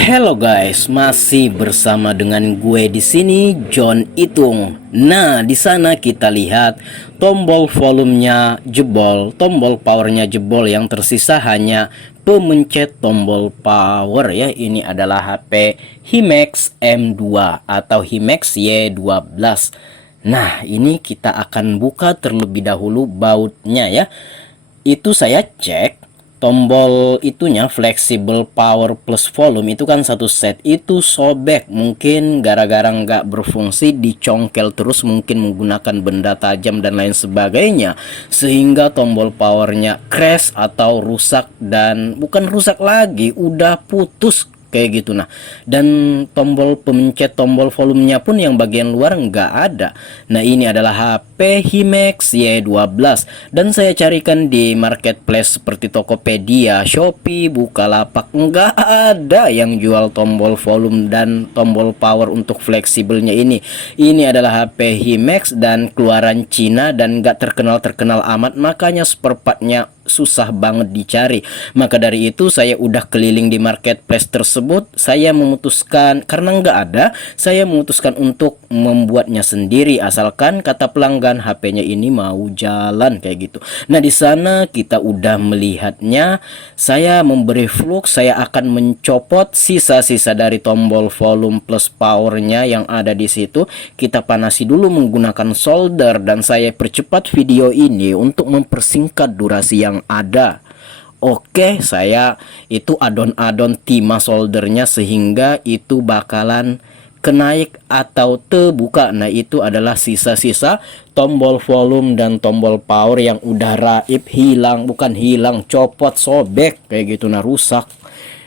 Hello guys, masih bersama dengan gue di sini John Itung. Nah, di sana kita lihat tombol volumenya jebol, tombol powernya jebol, yang tersisa hanya pemencet tombol power ya. Ini adalah HP Himax M2 atau Himax Y12. Nah, ini kita akan buka terlebih dahulu bautnya ya. Itu saya cek tombol itunya, flexible power plus volume, itu kan satu set itu sobek, mungkin gara-gara nggak berfungsi, dicongkel terus, mungkin menggunakan benda tajam dan lain sebagainya, sehingga tombol powernya crash atau rusak, dan bukan rusak lagi, udah putus kayak gitu. Nah, dan tombol pemencet tombol volumenya pun yang bagian luar nggak ada. Nah, ini adalah HP Himax Y12 dan saya carikan di marketplace seperti Tokopedia, Shopee, Bukalapak, nggak ada yang jual tombol volume dan tombol power untuk fleksibelnya ini. Ini adalah HP Himax dan keluaran Cina dan nggak terkenal amat, makanya spare partnya susah banget dicari. Maka dari itu saya udah keliling di marketplace tersebut. Saya memutuskan, karena nggak ada, saya memutuskan untuk membuatnya sendiri, asalkan kata pelanggan HP-nya ini mau jalan kayak gitu. Nah, di sana kita udah melihatnya. Saya memberi flux, saya akan mencopot sisa-sisa dari tombol volume plus powernya yang ada di situ. Kita panasi dulu menggunakan solder dan saya percepat video ini untuk mempersingkat durasi yang ada. Oke, saya itu adon-adon timah soldernya sehingga itu bakalan kenaik atau terbuka. Nah, itu adalah sisa-sisa tombol volume dan tombol power yang udah raib, hilang, bukan hilang, copot, sobek kayak gitu. Nah, rusak.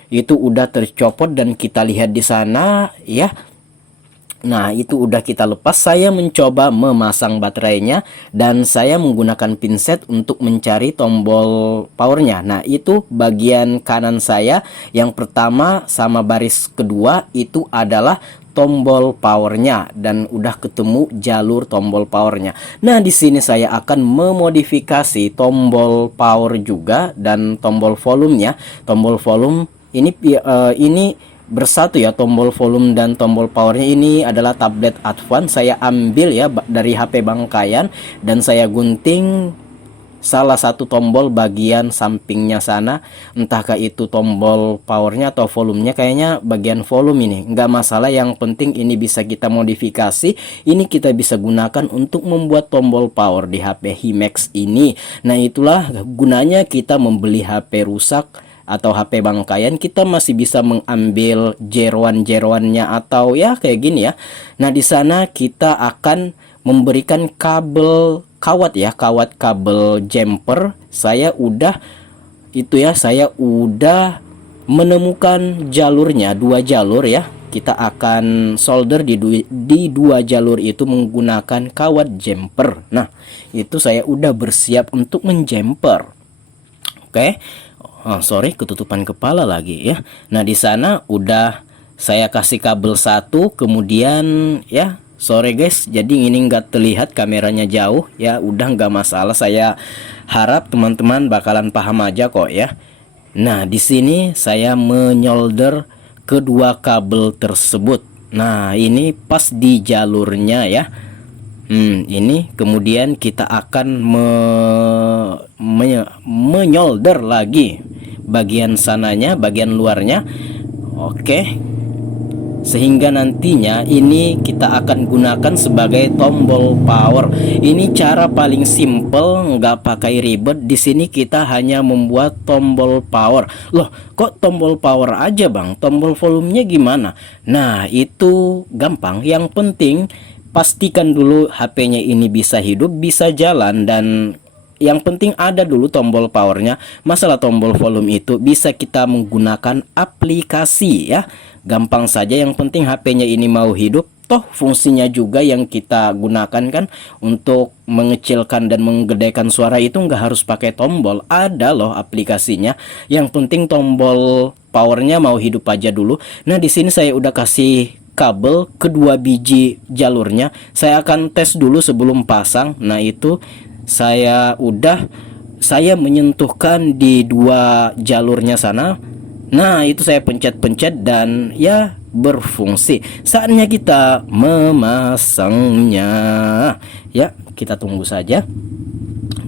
Itu udah tercopot dan kita lihat di sana ya. Nah, itu udah kita lepas. Saya mencoba memasang baterainya dan saya menggunakan pinset untuk mencari tombol powernya. Nah, itu bagian kanan saya yang pertama sama baris kedua itu adalah tombol powernya dan udah ketemu jalur tombol powernya. Nah, di sini saya akan memodifikasi tombol power juga dan tombol volumenya. Tombol volume ini bersatu ya, tombol volume dan tombol powernya. Ini adalah tablet advance, saya ambil ya dari HP Bangkayan dan saya gunting salah satu tombol bagian sampingnya sana, entahkah itu tombol powernya atau volumenya, kayaknya bagian volume ini, nggak masalah, yang penting ini bisa kita modifikasi, ini kita bisa gunakan untuk membuat tombol power di HP Himax ini. Nah, itulah gunanya kita membeli HP rusak atau HP Bangkayan, kita masih bisa mengambil jeroan-jeroannya atau ya kayak gini ya. Nah, di sana kita akan memberikan kabel kawat ya, kawat kabel jumper. Saya udah menemukan jalurnya, dua jalur ya. Kita akan solder di dua jalur itu menggunakan kawat jumper. Nah, itu saya udah bersiap untuk menjumper. Oke. Oh, sorry, ketutupan kepala lagi ya. Nah, di sana udah saya kasih kabel satu, kemudian ya, sorry guys, jadi ini nggak terlihat, kameranya jauh ya, udah nggak masalah. Saya harap teman-teman bakalan paham aja kok ya. Nah, di sini saya menyolder kedua kabel tersebut. Nah, ini pas di jalurnya ya. Ini kemudian kita akan menyolder lagi bagian sananya, bagian luarnya. Oke, sehingga nantinya ini kita akan gunakan sebagai tombol power. Ini cara paling simple, nggak pakai ribet. Di sini kita hanya membuat tombol power. Loh, kok tombol power aja bang, tombol volumenya gimana? Nah, itu gampang. Yang penting pastikan dulu HP-nya ini bisa hidup, bisa jalan, dan yang penting ada dulu tombol powernya. Masalah tombol volume itu bisa kita menggunakan aplikasi ya, gampang saja. Yang penting HP-nya ini mau hidup. Toh fungsinya juga yang kita gunakan kan untuk mengecilkan dan menggedekan suara, itu nggak harus pakai tombol, ada loh aplikasinya. Yang penting tombol powernya mau hidup aja dulu. Nah, di sini saya udah kasih kabel kedua biji jalurnya. Saya akan tes dulu sebelum pasang. Nah, itu saya menyentuhkan di dua jalurnya sana. Nah, itu saya pencet-pencet dan ya berfungsi. Saatnya kita memasangnya. Ya, kita tunggu saja.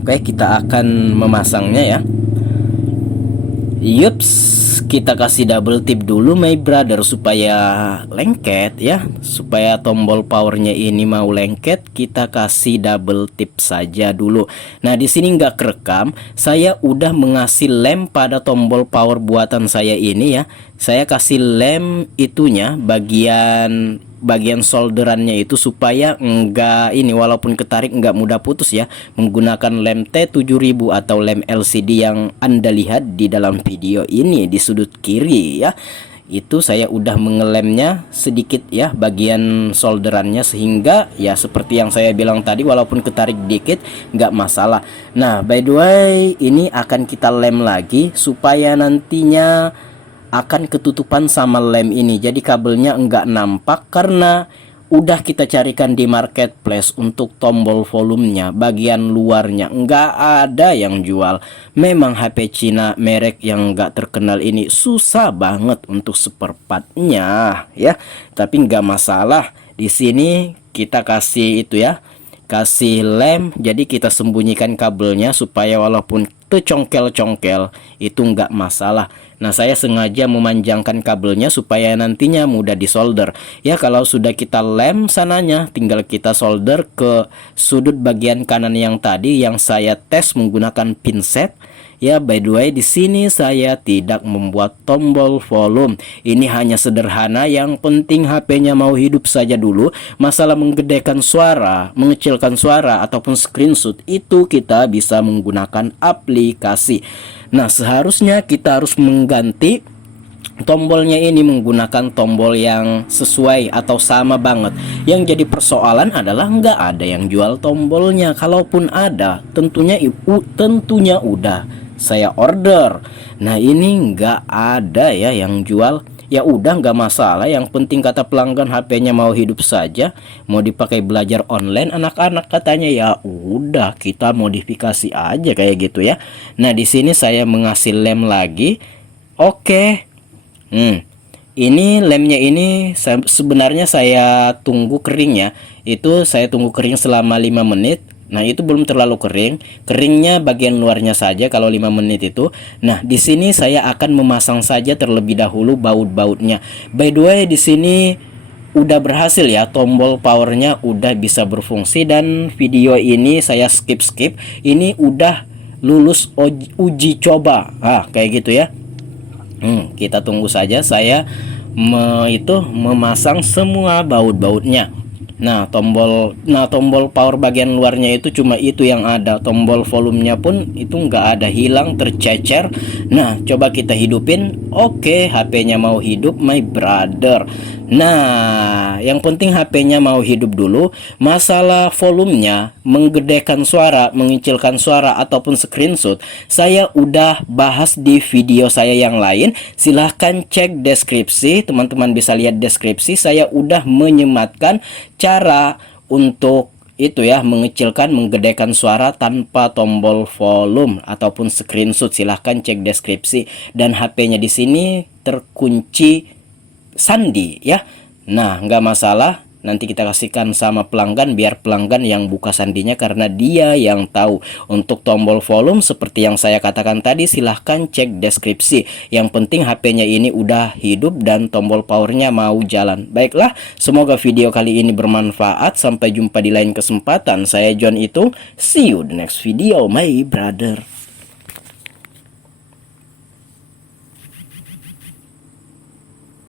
Oke, kita akan memasangnya ya. Yups, kita kasih double tip dulu my brother supaya lengket ya. Supaya tombol powernya ini mau lengket, kita kasih double tip saja dulu. Nah, di sini nggak kerekam, saya udah mengasih lem pada tombol power buatan saya ini ya. Saya kasih lem itunya bagian solderannya itu supaya enggak ini walaupun ketarik enggak mudah putus ya, menggunakan lem T7000 atau lem LCD yang Anda lihat di dalam video ini di sudut kiri ya. Itu saya udah mengelemnya sedikit ya bagian solderannya, sehingga ya seperti yang saya bilang tadi, walaupun ketarik dikit nggak masalah. Nah, by the way, ini akan kita lem lagi supaya nantinya akan ketutupan sama lem ini, jadi kabelnya enggak nampak karena udah kita carikan di marketplace untuk tombol volumenya bagian luarnya enggak ada yang jual. Memang HP Cina merek yang enggak terkenal ini susah banget untuk spare partnya ya, tapi enggak masalah. Di sini kita kasih itu ya, kasih lem, jadi kita sembunyikan kabelnya supaya walaupun tercongkel-congkel itu enggak masalah. Nah, saya sengaja memanjangkan kabelnya supaya nantinya mudah disolder. Ya, kalau sudah kita lem sananya, tinggal kita solder ke sudut bagian kanan yang tadi yang saya tes menggunakan pinset. Ya, by the way, di sini saya tidak membuat tombol volume. Ini hanya sederhana, yang penting HP-nya mau hidup saja dulu. Masalah menggedekan suara, mengecilkan suara ataupun screenshot itu kita bisa menggunakan aplikasi. Nah, seharusnya kita harus mengganti tombolnya ini menggunakan tombol yang sesuai atau sama banget. Yang jadi persoalan adalah nggak ada yang jual tombolnya. Kalaupun ada, tentunya udah saya order. Nah, ini nggak ada ya yang jual. Ya udah, nggak masalah, yang penting kata pelanggan HP-nya mau hidup saja, mau dipakai belajar online anak-anak katanya. Ya udah, kita modifikasi aja kayak gitu ya. Nah, di sini saya mengasih lem lagi. Oke. Ini lemnya ini sebenarnya saya tunggu kering ya. Itu saya tunggu kering selama 5 menit. Nah, itu belum terlalu kering. Keringnya bagian luarnya saja kalau 5 menit itu. Nah, di sini saya akan memasang saja terlebih dahulu baut-bautnya. By the way, di sini udah berhasil ya, tombol powernya udah bisa berfungsi, dan video ini saya skip. Ini udah lulus uji coba. Kayak gitu ya. Kita tunggu saja, saya memasang semua baut-bautnya. Nah, tombol power bagian luarnya itu cuma itu yang ada. Tombol volumenya pun itu nggak ada, hilang, tercecer. Nah, coba kita hidupin. Oke, HP-nya mau hidup my brother. Nah, yang penting HP-nya mau hidup dulu. Masalah volumenya, menggedekan suara, mengecilkan suara ataupun screenshot, saya udah bahas di video saya yang lain. Silahkan cek deskripsi, teman-teman bisa lihat deskripsi. Saya udah menyematkan cara untuk itu ya, mengecilkan, menggedekan suara tanpa tombol volume ataupun screenshot. Silahkan cek deskripsi. Dan HP-nya di sini terkunci sandi ya. Nah, nggak masalah, nanti kita kasihkan sama pelanggan biar pelanggan yang buka sandinya, karena dia yang tahu. Untuk tombol volume seperti yang saya katakan tadi, silahkan cek deskripsi. Yang penting HP-nya ini udah hidup dan tombol powernya mau jalan. Baiklah, semoga video kali ini bermanfaat. Sampai jumpa di lain kesempatan. Saya John Itung. See you the next video my brother.